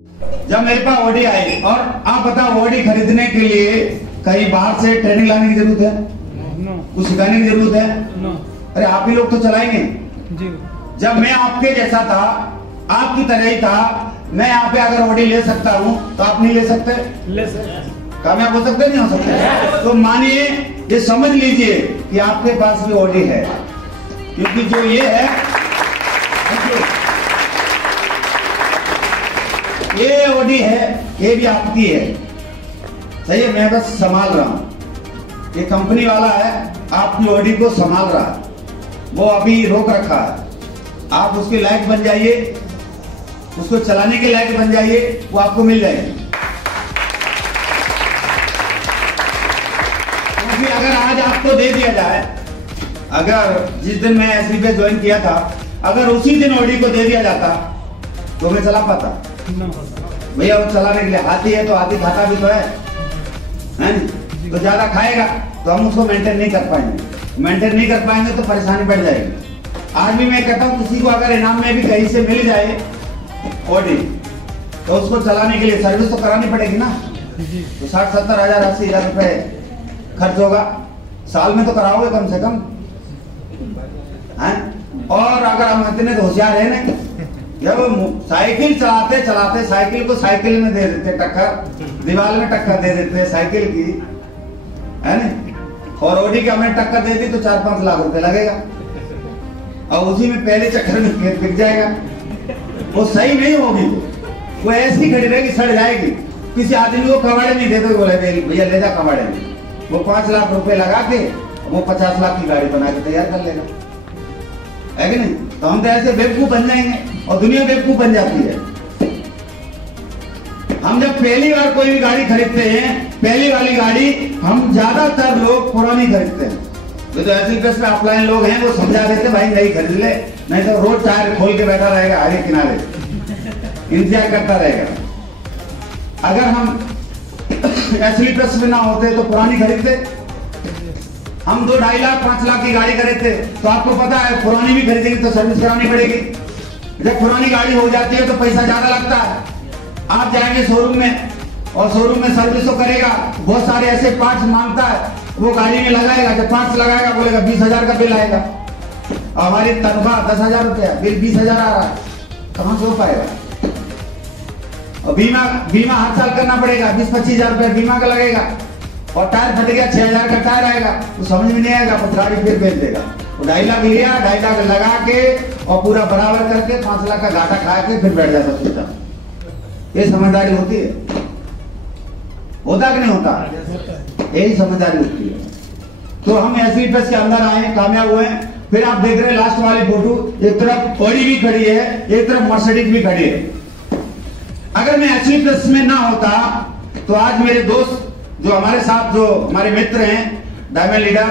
जब मेरे पास ऑडी आई, और आप बताओ ऑडी खरीदने के लिए कहीं बाहर से ट्रेनिंग लाने की जरूरत है? कुछ सिखाने की जरूरत है? अरे आप ही लोग तो चलाएंगे जी। जब मैं आपके जैसा था, आपकी तरह ही था, मैं यहाँ पे अगर ऑडी ले सकता हूँ तो आप नहीं ले सकते? ले सकते। कामयाब हो सकते नहीं हो सकते? तो मानिए, ये समझ लीजिए कि आपके पास भी ऑडी है, क्योंकि जो ये है, ये ऑडी है, ये भी आपकी है। सही है, मैं बस संभाल रहा हूं। ये कंपनी वाला है, आपकी ऑडी को संभाल रहा है, वो अभी रोक रखा है। आप उसके लायक बन जाइए, उसको चलाने के लायक बन जाइए, वो आपको मिल जाएगी। क्योंकि अगर आज आपको दे दिया जाए, अगर जिस दिन मैं एसबी पे ज्वाइन किया था, अगर उसी दिन ऑडी को दे दिया जाता तो मैं चला पाता? भैया वो चलाने के लिए हाथी है, तो हाथी खाता भी तो है नहीं? तो ज्यादा खाएगा तो हम उसको मेंटेन नहीं कर पाएंगे, मेंटेन नहीं कर पाएंगे तो परेशानी बढ़ जाएगी। आज भी मैं कहता हूँ, किसी को अगर इनाम में भी कहीं से मिल जाए ऑडी, तो उसको चलाने के लिए सर्विस तो करानी पड़ेगी ना। तो 60-70 हजार 80 हजार रुपए खर्च होगा, साल में तो कराओगे कम से कम है? और अगर हम इतने होशियार है ना, जब साइकिल चलाते चलाते साइकिल को साइकिल में दे देते टक्कर, दीवार में टक्कर दे देते साइकिल की, है ना? और ऑडी की हमने टक्कर दे दी तो 4-5 लाख रुपए लगेगा, और उसी में पहले चक्कर में खेत बिक जाएगा। वो सही नहीं होगी, वो ऐसी खड़ी रहेगी, सड़ जाएगी। किसी आदमी को कबाड़े नहीं देते, बोले भैया ले जा कबाड़े में, वो 5 लाख रुपए लगा के वो 50 लाख की गाड़ी बना के तैयार कर लेगा, है कि नहीं? तो हम तो ऐसे बेवकूफ बन जाएंगे और दुनिया बेवकूफ बन जाती है। हम जब पहली बार कोई भी गाड़ी खरीदते हैं, पहली वाली गाड़ी हम ज्यादातर लोग पुरानी खरीदते हैं। तो ऐसे पे ऑफलाइन लोग हैं, वो समझा देते भाई नहीं खरीद ले, नहीं तो रोड टायर खोल के बैठा रहेगा आगे किनारे, इंतजार करता रहेगा। अगर हम एसलीपर्स में ना होते तो पुरानी खरीदते। हम 2-2.5 लाख 5 लाख की गाड़ी खरीदते, तो आपको पता है पुरानी भी खरीदेंगे तो सर्विस करानी पड़ेगी। जब पुरानी गाड़ी हो जाती है तो पैसा ज्यादा लगता है। आप जाएंगे शोरूम में, और शोरूम में सर्विस तो करेगा, बहुत सारे ऐसे पार्ट्स मांगता है, वो गाड़ी में लगाएगा, जब पार्ट्स लगाएगा बोलेगा 20,000 का बिल आएगा, हमारी तनख्वाह 10,000 रुपया, बिल 20,000 आ रहा है, कहां से हो पाएगा? और बीमा हर साल करना पड़ेगा, 20-25 हजार रुपया बीमा का लगेगा, और टायर फट गया 6,000 का टायर आएगा, तो समझ में नहीं आएगा, तो गाड़ी फिर बेच देगा। वो 2.5 लाख लिया, 2.5 लाख लगा के और पूरा बराबर करके 5 लाख का घाटा खा के फिर बैठ जाता सीधा। ये समझदारी होती है? होता कि नहीं होता? यही समझदारी होती है। तो हम एसलीपर्स के अंदर आए, कामयाब हुए। फिर आप देख रहे हैं लास्ट वाली फोटो, एक तरफ ऑडी भी खड़ी है, एक तरफ मर्सिडीज भी खड़ी है। अगर मैं एसलीपर्स में ना होता तो आज मेरे दोस्त जो हमारे साथ, जो हमारे मित्र हैं डायमंड लीडर,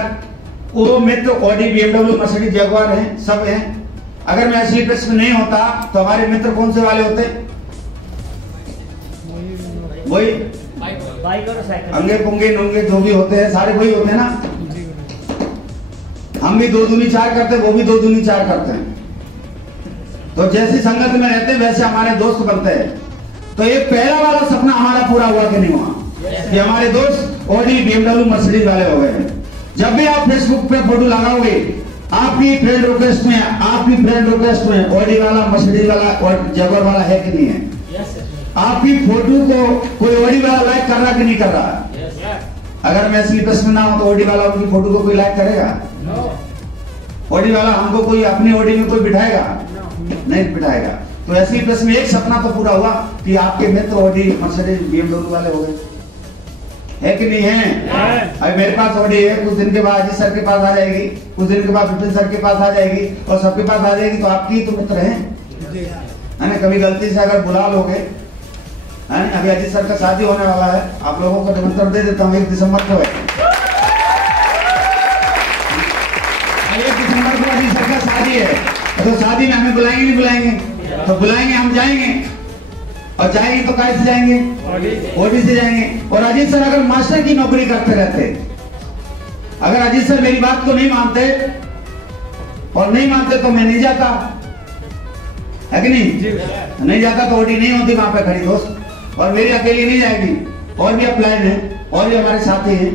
वो मित्र ऑडी, BMW, मर्सिडीज, जगुआर हैं, सब हैं। अगर मैं एसलीपर्स में नहीं होता तो हमारे मित्र कौन से वाले होते? वही बाइक और साइकिल, अंगे पुंगे नोंगे जो भी होते हैं सारे वही होते हैं ना। हम भी 2 दूनी 4 करते हैं, वो भी 2 दूनी 4 करते हैं। तो जैसी संगत में रहते हैं वैसे हमारे दोस्त बनते हैं। तो ये पहला वाला सपना हमारा पूरा हुआ कि नहीं हुआ? कि हमारे दोस्त ऑडी, BMW, मर्सिडीज वाले हो गए। जब भी आप फेसबुक पे फोटो लगाओगे, आपकी फ्रेंड रिक्वेस्ट में ऑडी वाला, मर्सिडीज वाला और जगुआर वाला है कि नहीं है? आपकी फोटो को कोई ऑडी वाला लाइक कर रहा कि नहीं कर रहा? अगर मैं एसलीपर्स में ना हो तो ऑडी वाला उनकी फोटो को कोई लाइक करेगा? ऑडी वाला हमको कोई अपनी ऑडी में कोई बिठाएगा? नहीं बिठाएगा। तो एसलीपर्स में एक सपना तो पूरा हुआ कि आपके मित्र ऑडी, मर्सिडीज, BMW वाले हो गए, है कि नहीं है? अभी मेरे पास ऑडी है, कुछ दिन के बाद अजीत सर के पास आ जाएगी, कुछ दिन के बाद विपिन सर के पास आ जाएगी, और सबके पास आ जाएगी, तो आपकी तो मित्र हैं, है ना? कभी गलती से अगर बुला लोगे, है ना? अभी अजीत सर का शादी होने वाला है, आप लोगों को निमंत्रण दे देता हूँ, 1 दिसंबर को है। 1 दिसंबर को अजीत सर का शादी है, तो शादी में हमें बुलाएंगे नहीं बुलाएंगे? तो बुलाएंगे, हम जाएंगे, और जाएंगे तो कैसे जाएंगे? ऑडी से जाएंगे। और अजीत सर अगर मास्टर की नौकरी करते रहते, अगर अजीत सर मेरी बात को नहीं मानते और नहीं मानते तो मैं नहीं जाता। है कि नहीं? नहीं जाता तो ओडी नहीं होती वहां पे खड़ी दोस्त। और मेरी अकेली नहीं जाएगी, और भी अपलाइन है, और भी हमारे साथी हैं।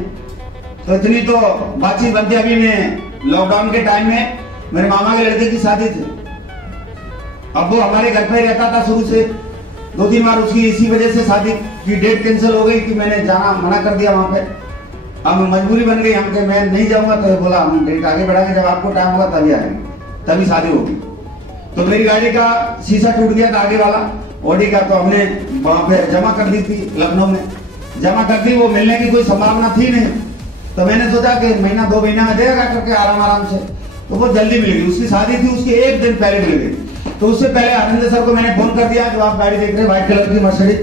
तो इतनी तो बातचीत बनती। अभी मैं लॉकडाउन के टाइम में मेरे मामा के लड़के की शादी थी। अब वो हमारे घर पे रहता था शुरू से, 2-3 बार उसकी इसी वजह से शादी की डेट कैंसिल हो गई कि मैंने जाना मना कर दिया वहां पे। अब मजबूरी बन गई हम के मैं नहीं जाऊंगा। तो बोला हम डेट आगे बढ़ाएंगे, जब आपको टाइम होगा तभी आएंगे, तभी शादी होगी। तो मेरी गाड़ी का शीशा टूट गया था आगे वाला ऑडी का, तो हमने वहां पे जमा कर दी थी, लखनऊ में जमा कर दी। वो मिलने की कोई संभावना थी नहीं, तो मैंने सोचा कि महीना 2 महीना में देगा करके आराम से। तो वो जल्दी मिल गई। उसकी शादी थी, उसके 1 दिन पहले मिल गई। तो उससे पहले अरविंद सर को मैंने फोन कर दिया, जो आप गाड़ी देख रहे हैं व्हाइट कलर की मर्सिडीज।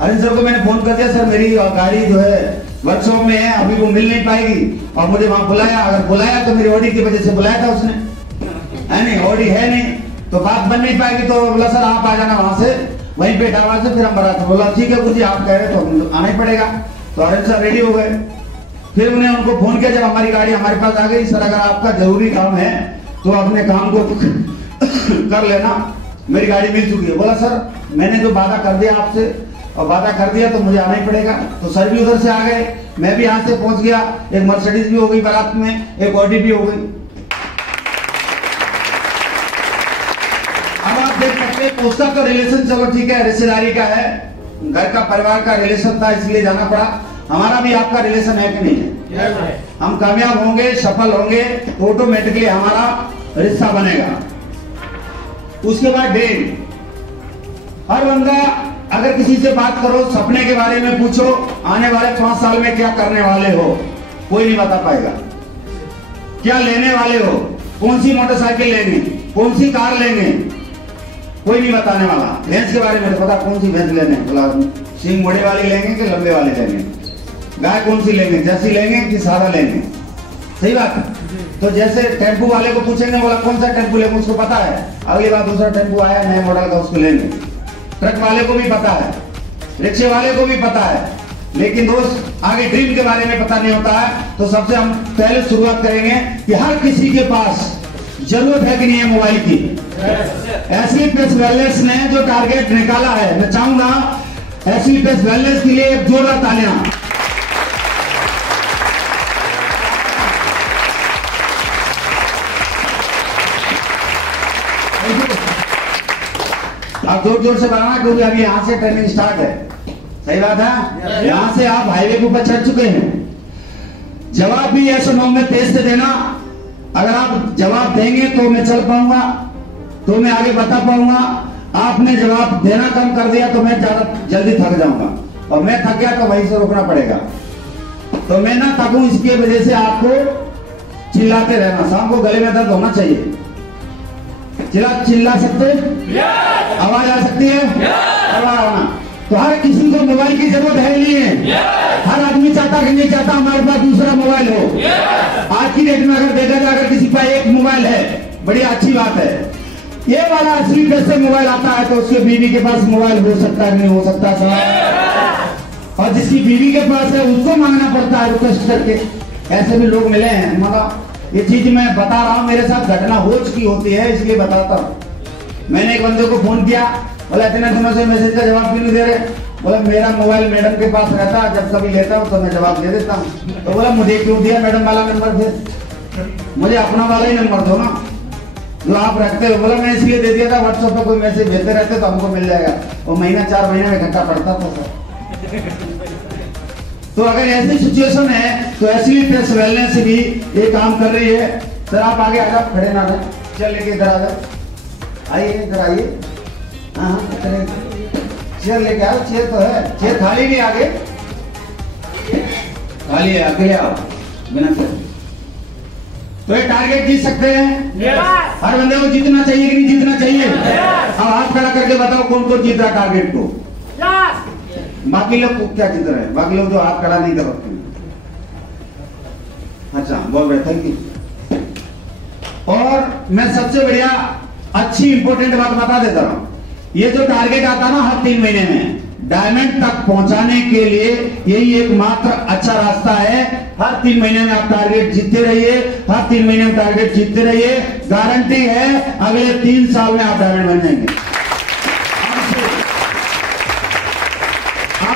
अरविंद सर को मैंने फोन कर दिया, सर मेरी गाड़ी जो है वर्कशॉप में है, अभी वो मिल नहीं पाएगी। और मुझे वहां बुलाया, अगर बुलाया तो मेरी ऑडी की वजह से बुलाया था उसने, है नहीं? ऑडी है नहीं तो बात बन नहीं पाएगी। तो बोला सर आप आ जाना वहां से, वहीं पे डावा से फिर हम बरात। बोला ठीक है गुरुजी आप कह रहे तो आना ही पड़ेगा। तो अरविंद सर रेडी हो गए। फिर उन्हें उनको फोन किया जब हमारी गाड़ी हमारे पास आ गई, सर अगर आपका जरूरी काम है तो अपने काम को कर लेना, मेरी गाड़ी मिल चुकी है। बोला सर मैंने जो वादा कर दिया आपसे, और वादा कर दिया तो मुझे आना ही पड़ेगा। तो सर भी उधर से आ गए, मैं भी यहाँ से पहुंच गया। एक मर्सिडीज भी हो गई बारात में, एक ऑडी भी हो गई। अब आप देख सकते हैं उसका तो रिलेशन चलो ठीक है, रिश्तेदारी का है, घर का परिवार का रिलेशन था इसलिए जाना पड़ा। हमारा भी आपका रिलेशन है कि नहीं है? हम कामयाब होंगे, सफल होंगे तो ऑटोमेटिकली हमारा रिश्ता बनेगा। उसके बाद डेट, हर बंदा अगर किसी से बात करो, सपने के बारे में पूछो, आने वाले 5 साल में क्या करने वाले हो, कोई नहीं बता पाएगा। क्या लेने वाले हो, कौन सी मोटरसाइकिल लेंगे, कौन सी कार लेंगे, कोई नहीं बताने वाला। भैंस के बारे में पता कौन सी भैंस लेने, बोला सींग मोड़े वाली लेंगे कि लंबे वाली लेंगे, गाय कौन सी लेंगे, जर्सी लेंगे कि सादा लेंगे। सही बात है। तो जैसे टेम्पू वाले को पूछेंगे, बोला कौन सा टेम्पू लेंगे, उसको पता है। अगली बार दूसरा टेम्पू आया नए मॉडल का, उसको लेंगे। ट्रक वाले को भी पता है, रिक्शे वाले को भी पता है, लेकिन दोस्त आगे ड्रीम के बारे में पता नहीं होता है। तो सबसे हम पहले शुरुआत करेंगे कि हर किसी के पास जरूरत है कि नहीं है मोबाइल की। एसलीपेस वेलनेस ने जो टारगेट निकाला है, मैं चाहूंगा एसलीपेस वेलनेस के लिए एक जोरदार तालियां। आप जोर जोर से बनाना क्योंकि अभी यहाँ से ट्रेनिंग स्टार्ट है। सही बात है। यहाँ से आप हाईवे के ऊपर चढ़ चुके हैं। जवाब भी यस नो में तेज से देना। अगर आप जवाब देंगे तो मैं चल पाऊंगा, तो मैं आगे बता पाऊंगा। आपने जवाब देना कम कर दिया तो मैं ज्यादा जल्दी थक जाऊंगा, और मैं थक गया तो वहीं से रोकना पड़ेगा। तो मैं ना थकूं, इसकी वजह से आपको चिल्लाते रहना। शाम को गले में दर्द होना चाहिए, चिल्ला सकते, आवाज आ सकती है, आवाज आना। तो हर किसी को मोबाइल की जरूरत है नहीं है? हर आदमी चाहता कि नहीं चाहता हमारे पास दूसरा मोबाइल हो। आज की डेट में अगर देखा जाए, अगर किसी पास एक मोबाइल है, बड़ी अच्छी बात है। ये वाला असली पैसे मोबाइल आता है तो उसके बीवी के पास मोबाइल हो सकता है, नहीं हो सकता सर। और जिसकी बीवी के पास है उसको मांगना पड़ता है रिक्वेस्ट करके। ऐसे भी लोग मिले हैं। मतलब ये चीज मैं बता रहा हूँ, मेरे साथ घटना हो चुकी होती है इसलिए बताता हूँ। मैंने एक बंदे को फोन किया, बोला इतने दिनों से मैसेज का जवाब क्यों नहीं दे रहे? बोला मेरा मोबाइल मैडम के पास रहता है, जब कभी लेता हूँ तो मैं जवाब दे देता हूँ। तो बोला मुझे क्यों दिया मैडम वाला नंबर, फिर मुझे अपना वाला ही नंबर दो ना जो आप रखते हो। बोला मैं इसलिए दे दिया था, व्हाट्सएप पे कोई मैसेज भेजते रहते तो हमको मिल जाएगा। वो महीना 4 महीने में इकट्ठा पड़ता था सर। तो अगर ऐसी सिचुएशन है तो एसलीपेस वेलनेस भी ये काम कर रही है। सर आप आगे आ जाओ, खड़े ना रहे, चल लेके इधर आ जाओ, आइए इधर आइए। हाँ चेयर लेके आओ, चेयर तो है, चेयर खाली नहीं, आगे खाली है, अकेले आओ बिना चेयर। तो ये टारगेट जीत सकते हैं। हर बंदे को जीतना चाहिए कि नहीं जीतना चाहिए? अब हाथ खड़ा करके बताओ कौन कौन जीत रहा टारगेट को। बाकी लोग को क्या जीत रहे हैं? बाकी लोग जो हाथ खड़ा नहीं कर सकते। अच्छा बहुत बेहतर की। और मैं सबसे बढ़िया अच्छी इंपोर्टेंट बात बता देता हूं। ये जो टारगेट आता ना हर 3 महीने में, डायमंड तक पहुंचाने के लिए यही एकमात्र अच्छा रास्ता है। हर 3 महीने में आप टारगेट जीतते रहिए, हर 3 महीने में टारगेट जीतते रहिए। गारंटी है अगले 3 साल में आप डायमंड बन जाएंगे।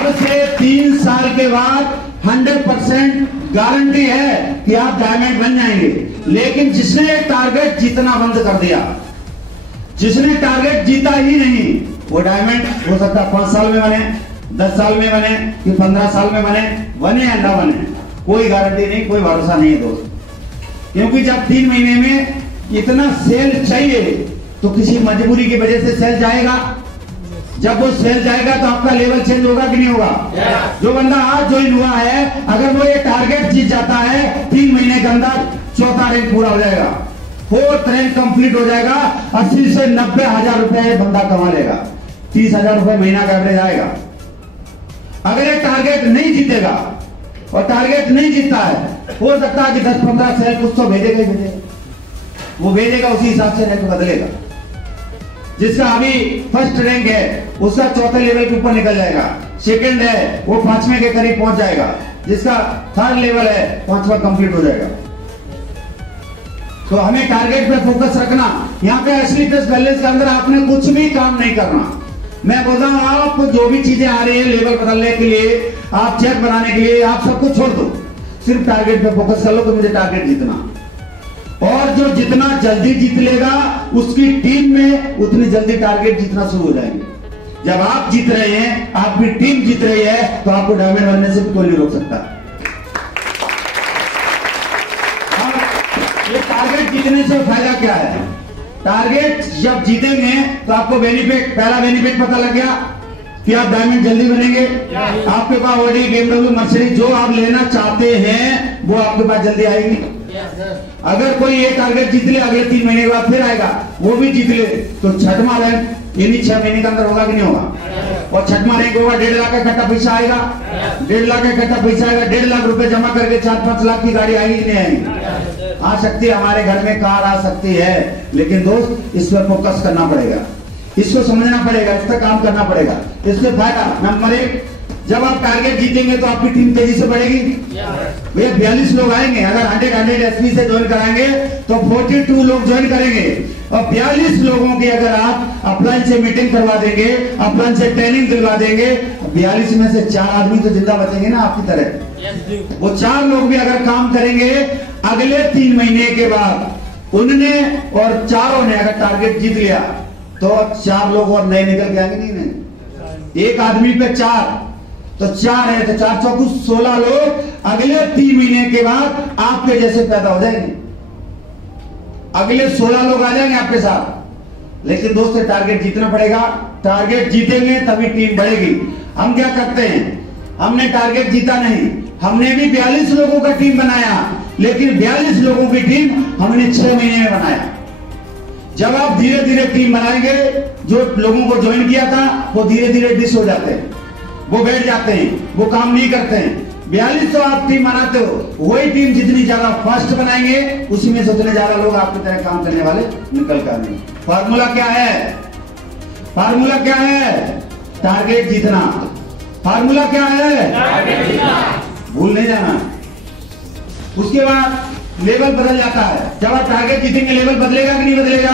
अब से 3 साल के बाद 100% गारंटी है कि आप डायमंड बन जाएंगे। लेकिन जिसने टारगेट जीतना बंद कर दिया, जिसने टारगेट जीता ही नहीं, वो डायमंड हो सकता है 5 साल में बने, 10 साल में बने कि 15 साल में बने या ना बने, कोई गारंटी नहीं, कोई भरोसा नहीं है दोस्त। क्योंकि जब 3 महीने में इतना सेल चाहिए तो किसी मजबूरी की वजह से सेल जाएगा। जब वो सेल जाएगा तो आपका लेवल चेंज होगा कि नहीं होगा? जो बंदा आज ज्वाइन हुआ है, अगर वो ये टारगेट जीत जाता है 3 महीने के अंदर, 4था रैंक पूरा हो जाएगा, 4th रैंक कंप्लीट हो जाएगा, 80 से 90 हजार रुपए बंदा कमा लेगा, 30 हजार रुपए महीना का एवरेज आएगा। अगर ये टारगेट नहीं जीतेगा और टारगेट नहीं जीतता है, हो सकता है कि 10-15 सेल कुछ तो भेजेगा ही भेजेगा, वो भेजेगा उसी हिसाब से रैंक बदलेगा। जिसका अभी फर्स्ट रैंक है उसका 4थे लेवल के ऊपर निकल जाएगा, सेकंड है वो 5वें के करीब पहुंच जाएगा, जिसका 3rd लेवल है 5वां कंप्लीट हो जाएगा। तो हमें टारगेट पे फोकस रखना। यहाँ पे असली टेस्ट बैलेंस के अंदर आपने कुछ भी काम नहीं करना। मैं बोल रहा हूं, आप जो भी चीजें आ रही है लेवल बदलने के लिए, आप चेक बनाने के लिए, आप सब कुछ छोड़ दो, सिर्फ टारगेट पे फोकस कर लो कि मुझे टारगेट जीतना। और जो जितना जल्दी जीत लेगा उसकी टीम में उतनी जल्दी टारगेट जीतना शुरू हो जाएंगे। जब आप जीत रहे हैं, आपकी टीम जीत रही है, तो आपको डायमंड बनने से कोई नहीं रोक सकता। ये टारगेट जीतने से फायदा क्या है? टारगेट जब जीतेंगे तो आपको बेनिफिट, पहला बेनिफिट पता लग गया कि आप डायमंड जल्दी बनेंगे। आपके पास ऑडी, BMW, मर्सिडीज जो आप लेना चाहते हैं वो आपके पास जल्दी आएगी। अगर कोई ये टारगेट जीत ले, अगले 3 महीने के बाद फिर आएगा, वो भी जीत ले, तो 6वां रैंक यानी 6 महीने के अंदर होगा कि नहीं होगा? और 6वां रैंक होगा, 1.5 लाख का इकट्ठा पैसा आएगा, 1.5 लाख का इकट्ठा पैसा आएगा, 1.5 लाख रुपए जमा करके 4-5 लाख की गाड़ी आएगी कि नहीं आएगी? आ सकती है, हमारे घर में कार आ सकती है, लेकिन दोस्त इस पर फोकस करना पड़ेगा, इसको समझना पड़ेगा, इस पर काम करना पड़ेगा। इससे फायदा नंबर 1, जब आप टारगेट जीतेंगे तो आपकी टीम तेजी से बढ़ेगी। भैया 42 लोग आएंगे, अगर 100 एसपी से ज्वाइन कराएंगे तो 42 लोग ज्वाइन करेंगे, और 42 लोगों की अगर आप अपलाइन से मीटिंग करवा देंगे, अपलाइन से ट्रेनिंग दिलवा देंगे, 42 में से 4 आदमी तो जिंदा बचेंगे ना आपकी तरह। वो 4 लोग भी अगर काम करेंगे, अगले 3 महीने के बाद उनने और चारों ने अगर टारगेट जीत लिया तो 4 लोग और नए निकल के आएंगे। नहीं, एक आदमी पे 4 तो 4 है, तो 4 चौकू 16 लोग अगले 3 महीने के बाद आपके जैसे पैदा हो जाएंगे। अगले 16 लोग आ जाएंगे आपके साथ। लेकिन दोस्तों टारगेट जीतना पड़ेगा, टारगेट जीतेंगे तभी टीम बढ़ेगी। हम क्या करते हैं, हमने टारगेट जीता नहीं, हमने भी 42 लोगों का टीम बनाया, लेकिन 42 लोगों की टीम हमने 6 महीने में बनाया। जब आप धीरे धीरे टीम बनाएंगे, जो लोगों को ज्वाइन किया था वो धीरे धीरे डिस हो जाते हैं, वो बैठ जाते हैं, वो काम नहीं करते हैं। 42 तो आप टीम बनाते हो, वही टीम जितनी ज्यादा फास्ट बनाएंगे उसी में से उतने ज्यादा लोग आपकी तरह काम करने वाले निकल कर आएंगे। फार्मूला क्या है? फार्मूला क्या है? टारगेट जीतना। फार्मूला क्या है? भूल नहीं जाना। उसके बाद लेवल बदल जाता है। जब आप टारगेट जीतेंगे लेवल बदलेगा कि नहीं बदलेगा?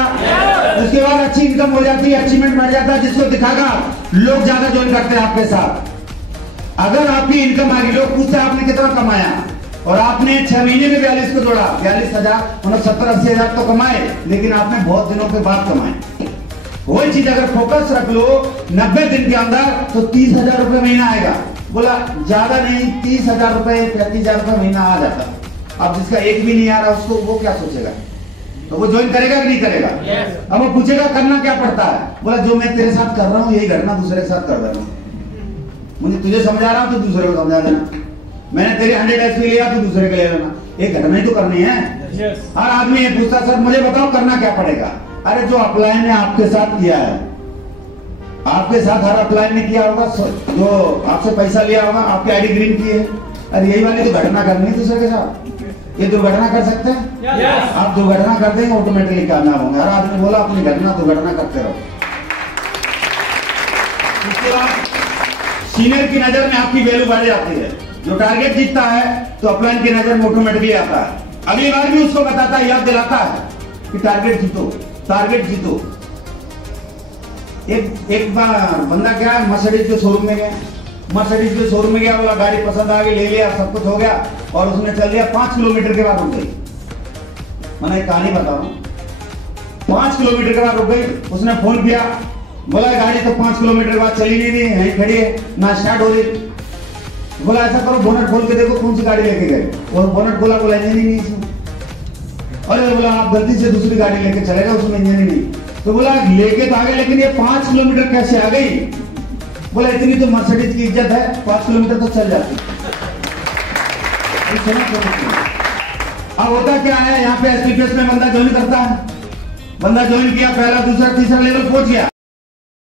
उसके बाद अच्छी इनकम हो जाती है, अचीवमेंट बढ़ जाता है, जिसको दिखागा लोग ज्यादा ज्वाइन करते हैं आपके साथ। अगर आपकी इनकम आ गई, लोग पूछते हैं आपने कितना कमाया, और आपने 6 महीने में 42 को जोड़ा, 42,000 मतलब 70-80 हजार तो कमाए, लेकिन आपने बहुत दिनों के बाद कमाए। वही चीज अगर फोकस रख लो 90 दिन के अंदर, तो 30,000 रुपए महीना आएगा। बोला ज्यादा नहीं, 30,000 रुपए 35,000 रुपए महीना आ जाता। अब जिसका एक भी नहीं आ रहा उसको वो क्या सोचेगा? तो वो ज्वाइन करेगा कि नहीं करेगा? अब वो पूछेगा करना क्या पड़ता है? बोला जो मैं तेरे साथ कर रहा हूँ यही घटना दूसरे के साथ कर रहा हूँ। मुझे तुझे समझा रहा हूँ तो दूसरे को समझा देना। मैंने तेरे 100 एसपी लिया तो दूसरे के ले लेना। एक घटना ही तो करनी है। हर आदमी ये पूछता सर मुझे बताओ करना क्या पड़ेगा? अरे जो अपलाइन ने आपके साथ किया है, आपके साथ हर अपलाइन ने किया होगा, जो आपसे पैसा लिया होगा, आपकी आईडी ग्रीन की है, अरे यही वाली तो घटना करनी दूसरे के साथ। ये दुर्घटना कर सकते हैं? आप दुर्घटना कर देंगे ऑटोमेटिकली कामयाब होंगे। हर आदमी बोला अपनी घटना दुर्घटना करते रहो। उसके बाद सीनियर की नजर में आपकी वैल्यू बढ़ जाती है। जो टारगेट जीतता है तो अपलाइन की नजर में ऑटोमेटिकली आता है। अगली बार भी उसको बताता है, याद दिलाता है कि टारगेट जीतो, टारगेट जीतो। एक बार बंदा क्या है, मर्सिडीज के शोरूम में गया, मर्सिडीज के शोरूम में गया, बोला गाड़ी पसंद आ गई, ले लिया, सब कुछ हो गया और उसने चल दिया। 5 किलोमीटर के बाद रुक गई। मैंने एक कहानी बता रहा हूं, 5 किलोमीटर के बाद रुक गई। उसने फोन किया, बोला गाड़ी तो 5 किलोमीटर के बाद चली नहीं रही, यहीं खड़ी है, ना स्टार्ट हो रही। बोला ऐसा करो बोनट खोल के देखो कौन सी गाड़ी लेके गए। और बोनट खोला, बोला इंजन ही नहीं इसमें। अरे बोला आप गलती से दूसरी गाड़ी लेके चले गए, उसमें इंजन ही नहीं। तो बोला लेके तो आ गए, लेकिन ये 5 किलोमीटर कैसे आ गई? बोला इतनी तो मर्सिडीज की इज्जत है, 5 किलोमीटर तो चल जाती। अब होता क्या है, यहाँ पे एसपीपीएस में बंदा ज्वाइन करता है, बंदा ज्वाइन किया, पहला दूसरा तीसरा लेवल पहुंच गया।